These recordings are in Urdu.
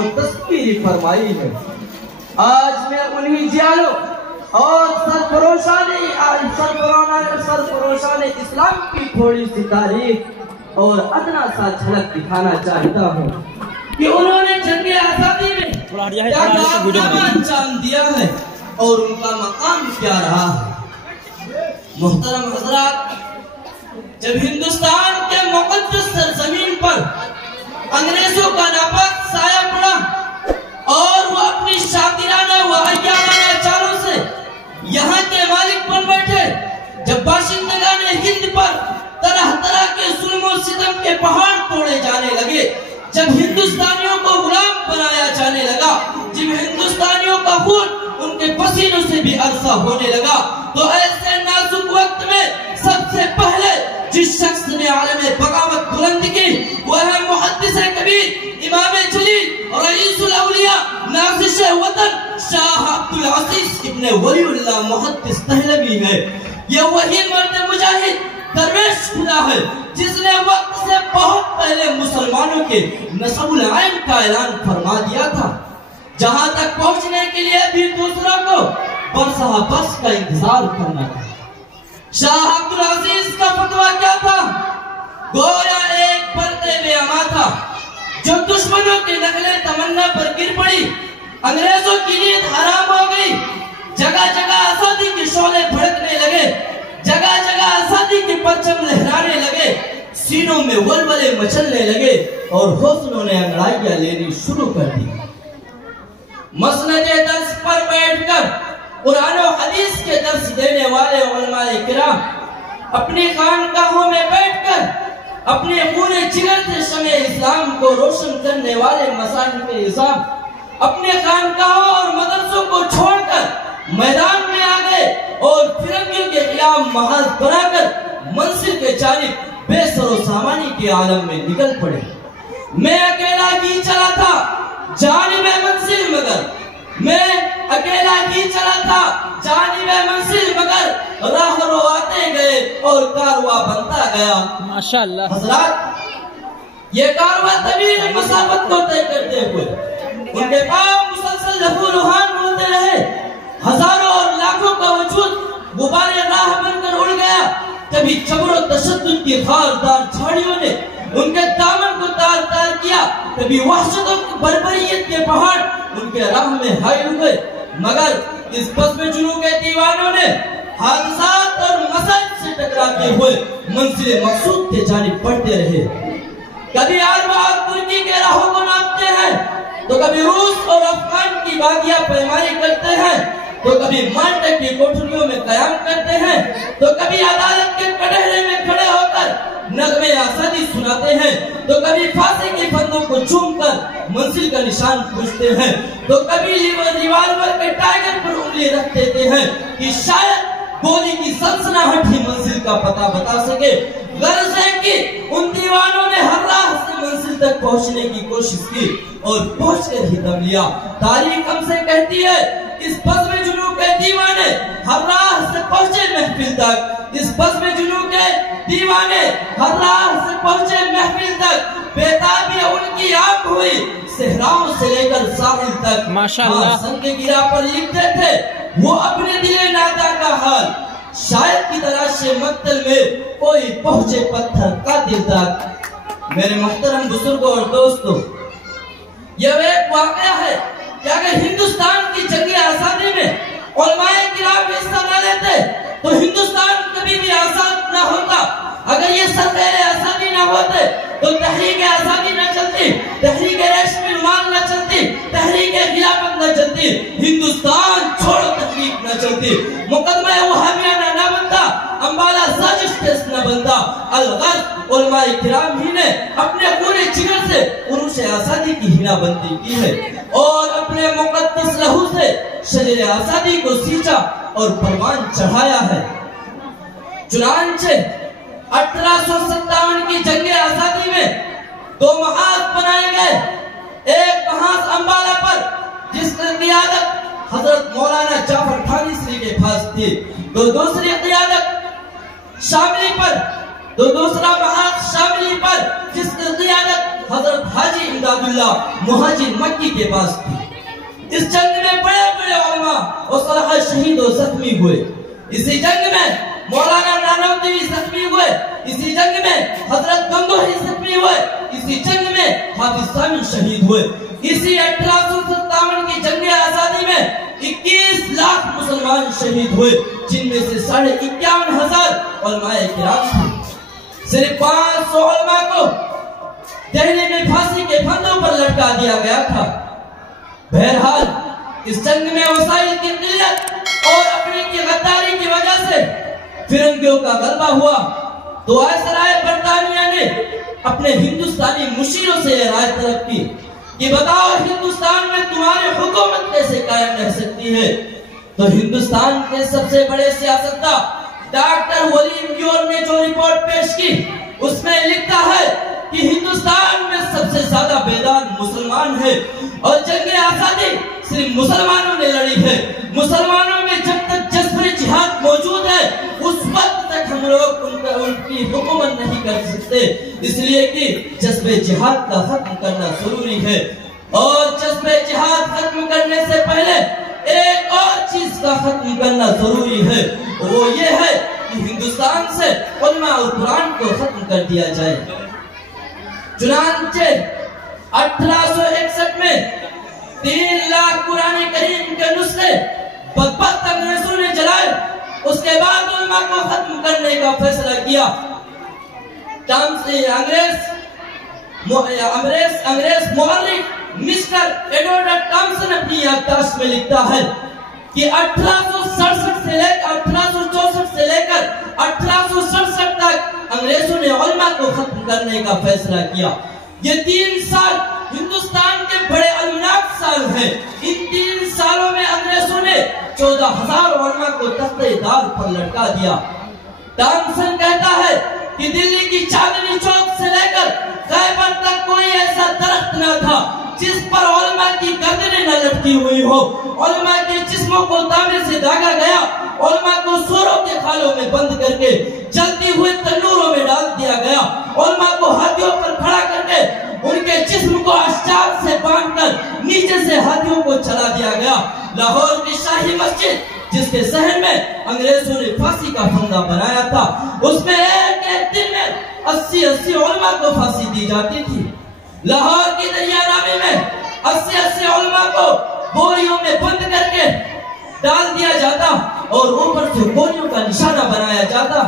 اور تذکیری فرمائی ہے۔ آج میں انہی جیالوں اور سرپروشان اسلام کی تھوڑی سی تاریخ اور ادنا سا جھلک دکھانا چاہتا ہوں کہ انہوں نے جنگ آزادی میں کیا کارنامہ انجام دیا ہے اور ان کا مقام کیا رہا ہے۔ محترم حضرات، جب ہندوستان کے مقدس سرزمین پر انگریزوں کا ناپاک سایہ پڑا اور وہ اپنی شاطرانہ و عیارانہ چالوں سے یہاں کے مالک بن بیٹھے، جب باشندگان ہند پر طرح طرح کے ظلم و ستم کے پہاڑ توڑے جانے لگے، جب ہندوستانیوں کو غلام بنایا جانے لگا، جب ہندوستانیوں کا خون ان کے پسینوں سے بھی عرصہ ہونے لگا، تو ایسے نازک وقت میں سب سے پہلے جس شخص نے عالم بغاوت بلند کی وہ ہے محدث کبیر، امام جلیل، رئیس الاولیاء، نازش وطن شاہ عبدالعزیز ابن ولی اللہ محدث دہلوی ہے۔ یہ وہی مرد مجاہد درویش خدا ہے جس نے وقت سے بہت پہلے مسلمانوں کے نسب العین کا اعلان فرما دیا تھا، جہاں تک پہنچنے کے لیے بھی دوسروں کو برسہ برس کا انتظار کرنا تھا۔ شاہ عبدالعزیز کا فتویٰ کیا تھا؟ گویا ایک پرتے بے اما تھا جو دشمنوں کے نقلے تمنا پر گر پڑی، انگریزوں کی نیند حرام ہو گئی، جگہ جگہ آزادی کے شعلے بھڑکنے لگے، جگہ جگہ آزادی کے پرچم لہرانے لگے، سینوں میں ولولے مچلنے لگے اور حوصلوں نے انگڑائیاں لینی شروع کر دی۔ مسند درس پر بیٹھ کر قرآن و حدیث کے درس دینے والے علماء کرام اپنی خانقاہوں میں بیٹھ کر اپنے خون جگر سے شمع اسلام کو روشن کرنے والے مصاحف نظام اپنے خانقاہوں اور مدرسوں کو چھوڑ کر میدان میں آ گئے اور فرنگیوں کے خلاف محاذ بنا کر منزل کے جانب بے سر و سامانی کے عالم میں نکل پڑے۔ میں اکیلا ہی چلا تھا جانب منزل مگر، میں اکیلا ہی چلا تھا جانب منزل مگر، راہ رو آتے گئے اور کارواں بنتا گیا۔ ماشاءاللہ حضرات، یہ کارواں طویل مسافت کو طے کرتے ہوئے ان کے پاؤں مسلسل لہو لہان ہوتے رہے، ہزاروں اور لاکھوں کا وجود غبار راہ بن کر اڑ گیا۔ کبھی جبر و تشدد کی خاردار جھاڑیوں نے ان کے دامن کو تار تار کیا، کبھی وحشت و بربریت کے پہاڑ ان کے راہ میں حائل ہوئے، مگر اس بزم جنوں کے دیوانوں نے حادثات اور مسائل سے ٹکراتے ہوئے منزل مقصود کے جانب بڑھتے رہے۔ کبھی عرب اور ترکی کے راہوں کو ناپتے ہیں، تو کبھی روس اور افغان کی وادیاں پیمائی کرتے ہیں، تو کبھی مالٹا کی کوٹھریوں میں قیام کرتے ہیں، تو کبھی عدالت کے کٹہرے میں کھڑے ہو کر نغمے آزادی سناتے ہیں، تو کبھی پھانسی کے پھندوں کو چوم کر منزل کا نشان پوچھتے ہیں، تو کبھی ریوالور کے ٹائگر پر انگلی رکھ دیتے ہیں کہ شاید گولی کی سنسناہٹ ہی منزل کا پتہ بتا سکے۔ غرض ہے کہ ان دیوانوں نے ہر راہ سے منزل تک پہنچنے کی کوشش کی اور پہنچ کر ہی دم لیا۔ تاریخ ہم سے کہتی ہے اس بزم جنوں کے دیوانے ہر راہ سے پہنچے محفل تک، اس بزم جنوں کے دیوانے ہر راہ سے پہنچے محفل تک، بیتابی ان کی آنکھ ہوئی صحراؤں سے لے کر ساحل تک۔ ماشاءاللہ سنگ گرا پر لکھتے تھے وہ اپنے دل نادا کا حال، شاید کی تلاش مقتل میں کوئی پہنچے پتھر کا دل تک۔ میرے محترم بزرگوں اور دوستوں، یہ ایک واقعہ ہے کہ اگر ہندوستان کی جنگ آزادی میں علماء کرام حصہ نہ لیتے تو ہندوستان کبھی بھی آزاد نہ ہوتا۔ اگر یہ سرکار آزادی نہ ہوتے تو تحریک آزادی نہ چلتی، تحریک ریشمی رومال نہ چلتی، تحریک خلافت نہ چلتی، ہندوستان چھوڑو تحریک نہ چلتی، مقدمہ وہابیانہ نہ بنتا، امبالہ سازش ٹیسٹ نہ بنتا۔ الغرض علماء کرام ہی نے اپنے پورے جگر سے عروش آزادی کی ہنا بندی کی ہے اور اپنے مقدس لہو سے شجر آزادی کو سینچا اور پروان چڑھایا ہے۔ چنانچہ 1857 کی جنگ آزادی میں دو محاذ بنائے گئے، ایک محاذ امبالہ پر جس کی قیادت حضرت مولانا جعفر تھانیسری کے پاس تھی، تو دوسری قیادت شاملی پر، تو دوسرا محاذ شاملی پر جس کی قیادت حضرت حاجی امداد اللہ مہاجر مکی کے پاس تھی۔ اس جنگ میں بڑے بڑے علماء اور صلاح شہید و زخمی ہوئے۔ اسی جنگ میں مولانا نانوتوی زخمی ہوئے، اسی جنگ میں حضرت گنگوہی زخمی ہوئے، اسی جنگ میں حافظ سامن شہید ہوئے۔ اسی 1857 کی جنگ آزادی میں 21 لاکھ مسلمان شہید ہوئے، جن میں سے 51,500 علماء کرام تھے۔ صرف 500 علماء کو دہلی میں پھانسی کے پھندوں پر لٹکا دیا گیا تھا۔ بہرحال اس جنگ میں وسائل کی قلت اور اپنی کی غداری کی وجہ سے فرنگیوں کا غلبہ ہوا تو وائسرائے برطانیہ نے اپنے ہندوستانی مشیروں سے یہ رائے طلب کی کہ بتاؤ ہندوستان میں تمہاری حکومت کیسے قائم رہ سکتی ہے؟ تو ہندوستان کے سب سے بڑے سیاستداں ڈاکٹر ولیم یور نے جو رپورٹ پیش کی اس میں لکھتا ہے کہ ہندوستان میں سب سے زیادہ بیدار مسلمان ہے اور جنگ آزادی صرف مسلمانوں نے لڑی ہے۔ مسلمانوں میں جب تک جذبہ جہاد موجود ہے اس وقت تک ہم لوگ ان کی حکومت نہیں کر سکتے، اس لیے کہ جذبہ جہاد کا ختم کرنا ضروری ہے۔ اور جذبہ جہاد ختم کرنے سے پہلے ایک اور چیز کا ختم کرنا ضروری ہے، وہ یہ ہے کہ ہندوستان سے علماء اور قرآن کو ختم کر دیا جائے۔ چنانچہ 1861 میں 3 لاکھ قرآن کریم کے نسخے بدبخت انگریزوں نے جلائے۔ اس کے بعد علماء کو ختم کرنے کا فیصلہ کیا۔ انگریز مورخ مسٹر ایڈورڈ ٹامسن اپنی یادداشت میں لکھتا ہے کہ 1867 سے لے کر 1864 سے لے کر 1867 تک انگریزوں نے علماء کو ختم کرنے کا فیصلہ کیا۔ یہ 3 سال ہندوستان کے بڑے المناک سال ہیں۔ ان 3 سالوں میں انگریزوں نے 14,000 علماء کو تخت دار پر لٹکا دیا۔ ٹامسن کہتا ہے کہ دلی کی چاندنی چوک سے لے کر خیبر تک کوئی ایسا درخت نہ تھا جس پر علماء کی گردنیں نہ لٹکی ہوئی ہو، علماء کے جسموں کو تانبے سے داغا گیا، علماء کو سوروں کے خالوں میں بند کر کے جلتی ہوئے تنوروں میں ڈال دیا گیا، علماء کو ہاتھیوں پر کھڑا کر کے ان کے جسم کو اشجار سے باندھ کر نیچے سے ہاتھیوں کو چلا دیا گیا۔ لاہور کی شاہی مسجد جس کے صحن میں انگریزوں نے پھانسی کا پھندا بنایا تھا، اس میں ایک دن میں 80 علماء کو پھانسی دی جاتی تھی۔ لاہور کی دریا نامی میں 80 علماء کو بوریوں میں بند کر کے ڈال دیا جاتا اور اوپر سے گولیوں کا نشانہ بنایا جاتا۔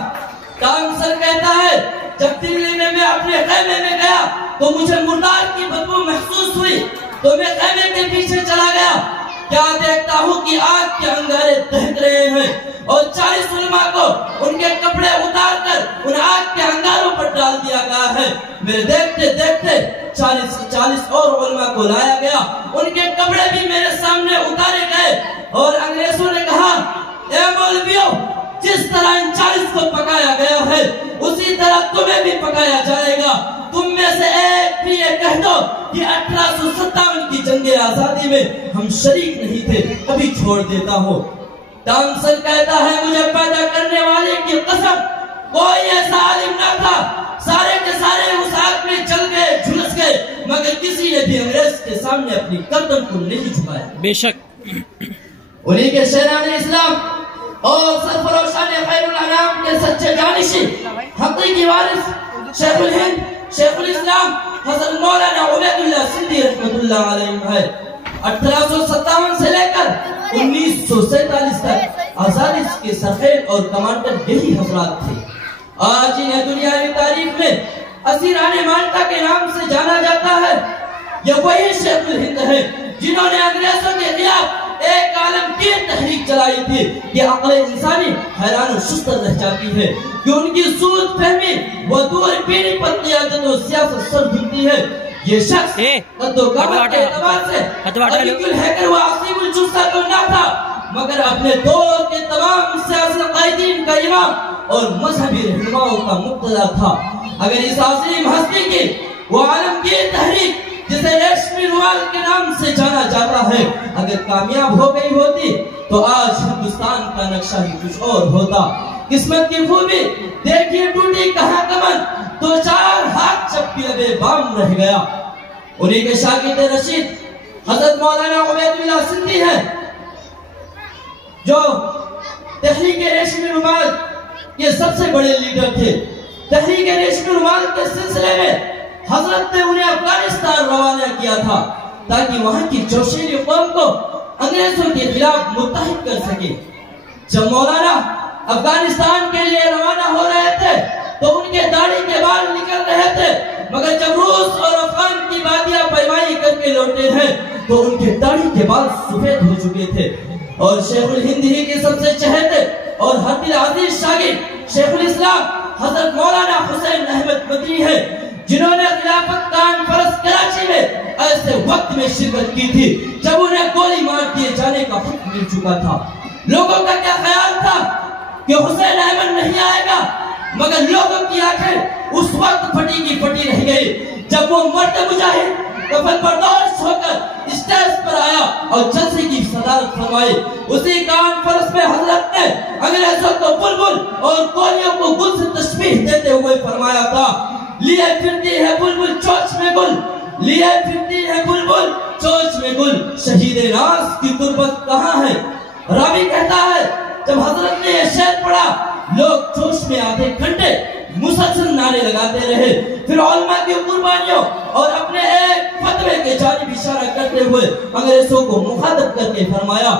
ٹامسن کہتا ہے جب دلی میں اپنے خیمے میں گیا تو مجھے مردار کی بدبو محسوس ہوئی تو میں خیمے کے پیچھے چلا گیا، کیا دیکھتا ہوں کہ آگ کے انگارے دہک رہے ہیں اور 40 علماء کو ان کے کپڑے اتار کر ان آگ کے انگاروں پر ڈال دیا گیا ہے۔ میرے دیکھتے دیکھتے 40 اور علماء کو لایا گیا، ان کے کپڑے بھی میرے سامنے اتارے گئے اور انگریزوں نے کہا اے مولویوں، جس طرح ان 40 کو پکایا گیا ہے اسی طرح تمہیں بھی پکایا جائے گا۔ تم میں سے ایک بھی یہ کہہ دو کہ 1857 کی جنگ آزادی میں ہم شریک نہیں تھے، ابھی چھوڑ دیتا ہوں۔ ٹامسن کہتا ہے مجھے پیدا کرنے والے کی قسم کوئی ایسا عالم نہ تھا، سارے کے سارے اس آگ میں جل گئے، جھلس گئے، مگر کسی نے بھی انگریز کے سامنے اپنی گردن کو نہیں جھکایا۔ بے شک انہی کے شیران اسلام اور سرفروشان خیر الانام کے سچے جانشی حقیقی وارث شیخ الہند شیخ الاسلام حضرت مولانا عبید اللہ سندھی رحمت اللہ علیہ ہے۔ 1857 سے لے کر 1947 تک آزادی کے سفیر اور کمانڈر یہی حضرات تھے۔ آج انہیں دنیاوی تاریخ میں اسیران مالٹا کے نام سے جانا جاتا ہے۔ یہ وہی شیخ الہند ہے جنہوں نے انگریزوں کے خلاف ایک عالمگیر تحریک چلائی تھی کہ عقل انسانی حیران و شستر رہ جاتی ہے کہ ان کی سود فہمی و دور بینی پر قیادت و سیاست سر دھنتی ہے۔ یہ شخص قد و قامت کے اعتبار سے علیق الحیکر و عصیب الجثہ تو نہ تھا، مگر اپنے دور کے تمام سیاسی قائدین کا امام اور مذہبی رہنماؤں کا مقتدی تھا۔ اگر اس عظیم ہستی کی وہ عالمگیر تحریک جسے ریشمی روال کے نام سے جانا جاتا ہے اگر کامیاب ہو گئی ہوتی تو آج ہندوستان کا نقشہ ہی کچھ اور ہوتا۔ قسمت کی خوبی دیکھیے ٹوٹی کہاں کمن، 2-4 ہاتھ چپی لبے بام رہ گیا۔ انہیں کے شاگرد رشید حضرت مولانا عبیداللہ سندھی ہے، جو تحریک ریشمی رومال کے سب سے بڑے لیڈر تھے۔ تحریک ریشمی رومال کے سلسلے میں حضرت نے انہیں افغانستان روانہ کیا تھا تاکہ وہاں کی جوشیلی قوم کو انگریزوں کے خلاف متحد کر سکے۔ جب مولانا افغانستان کے لیے روانہ ہو رہے تھے تو ان کے داڑھی کے بال نکل رہے تھے، مگر جب روس اور افغان کی وادیاں پیمائی کر کے لوٹے ہیں تو ان کے داڑھی کے بال سفید ہو چکے تھے۔ اور شیخ الہند ہی کے سب سے چہیتے اور ہر دل عزیز شاگرد شیخ الاسلام حضرت مولانا حسین احمد مدنی ہے، جنہوں نے خلافت کانفرنس کراچی میں ایسے وقت میں شرکت کی تھی جب انہیں گولی مار دیے جانے کا حکم مل چکا تھا۔ لوگوں کا کیا خیال تھا کہ حسین احمد نہیں آئے گا، مگر لوگوں کی آنکھیں اس وقت پھٹی کی پھٹی رہ گئی جب وہ مرد مجاہد کفن برداشت ہو کر اسٹیج پر آیا اور جلسے کی صدارت فرمائی۔ اسی کانفرنس میں حضرت نے انگریزوں کو بلبل اور گولیوں کو گل سے تشبیہ دیتے ہوئے فرمایا تھا، لیے پھرتی ہے بلبل چوچ میں گل، لیے پھرتی ہے بلبل چوچ میں گل، شہید ناز کی قربت کہاں ہے؟ راوی کہتا ہے جب حضرت نے یہ شعر پڑھا لوگ جوش میں آدھے گھنٹے مسلسل نعرے لگاتے رہے، پھر علماء کی قربانیوں اور اپنے ایک فتوے کے جانب اشارہ کرتے ہوئے انگریزوں کو مخاطب کر کے فرمایا،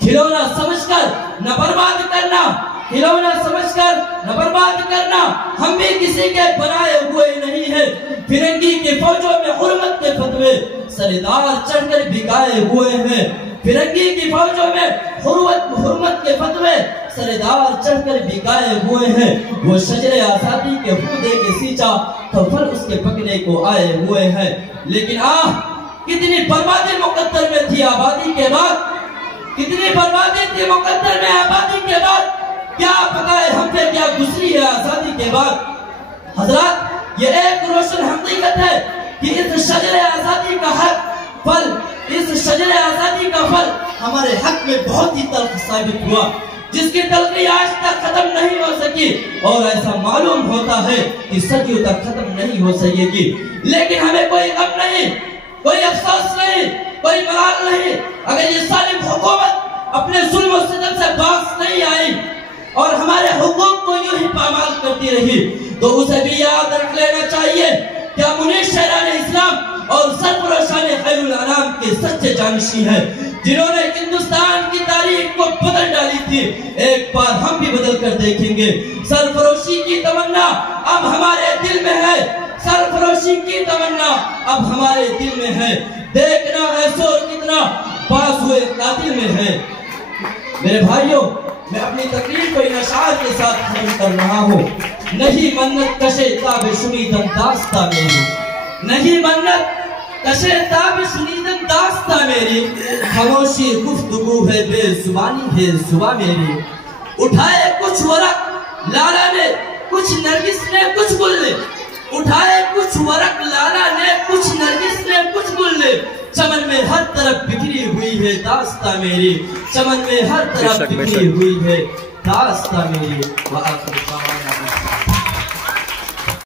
کھلونا سمجھ کر نہ برباد کرنا، کھلونا سمجھ کر نہ برباد کرنا، ہم بھی کسی کے بنائے ہوئے نہیں ہیں۔ فرنگی کی فوجوں میں حرمت کے فتوے سردار چڑھ کر بکائے ہوئے ہیں، فرنگی کی فوجوں میں حرمت کے فتوے سردار چڑھ کر بکائے ہوئے ہیں۔ وہ شجر آزادی کے خودے کے سیچا تو پھل اس کے پکنے کو آئے ہوئے ہیں۔ لیکن کتنی بربادی مقدر میں تھی آبادی کے بعد، کتنی بربادی تھی مقدر میں آبادی کے بعد، کیا پکائے ہم پہ کیا گزری ہے آزادی کے بعد۔ حضرات یہ ایک روشن حقیقت ہے کہ اس شجر آزادی کا حق پھل، اس شجر آزادی کا پھل ہمارے حق میں بہت ہی تلخ ثابت ہوا، جس کی تلخی آج تک ختم نہیں ہو سکی، اور ایسا معلوم ہوتا ہے کہ صدیوں تک ختم نہیں ہو سکے گی۔ لیکن ہمیں کوئی غم نہیں، کوئی افسوس نہیں، کوئی ملال نہیں، اگر یہ ظالم حکومت اپنے ظلم و ستم سے باز نہیں آئی اور ہمارے حقوق کو یوں ہی پامال کرتی رہی تو اسے بھی یاد رکھ لینا چاہیے کہ منیر شہران اسلام اور سرفراشان خیر الانام کے سچے جانشین ہیں، جنہوں نے ہندوستان کی تاریخ کو بدل ڈالی تھی۔ ایک بار ہم بھی بدل کر دیکھیں گے۔ سرفروشی کی تمنا اب ہمارے دل میں ہے، سرفروشی کی تمنا اب ہمارے دل میں ہے، دیکھنا ہے سور کتنا باز ہوئے قاتل میں ہے۔ میرے بھائیوں، میں اپنی تقریر کو ان اشعار کے ساتھ ختم کر رہا ہوں۔ نہیں منت کشے تاب شنیدن داستہ میری، نہیں منت کشے تاب شنیدن داستہ میری، خاموشی گفتگو ہے بے زبانی ہے زباں میری۔ اٹھائے کچھ ورق لالا نے کچھ نرگس نے کچھ گل نے، اٹھائے کچھ ورق لالا نے کچھ نرگس نے کچھ گل نے، چمن میں ہر طرف بکھری ہوئی ہے داستہ میری، چمن میں ہر طرف بکھری ہوئی ہے داستہ میری۔ وآخر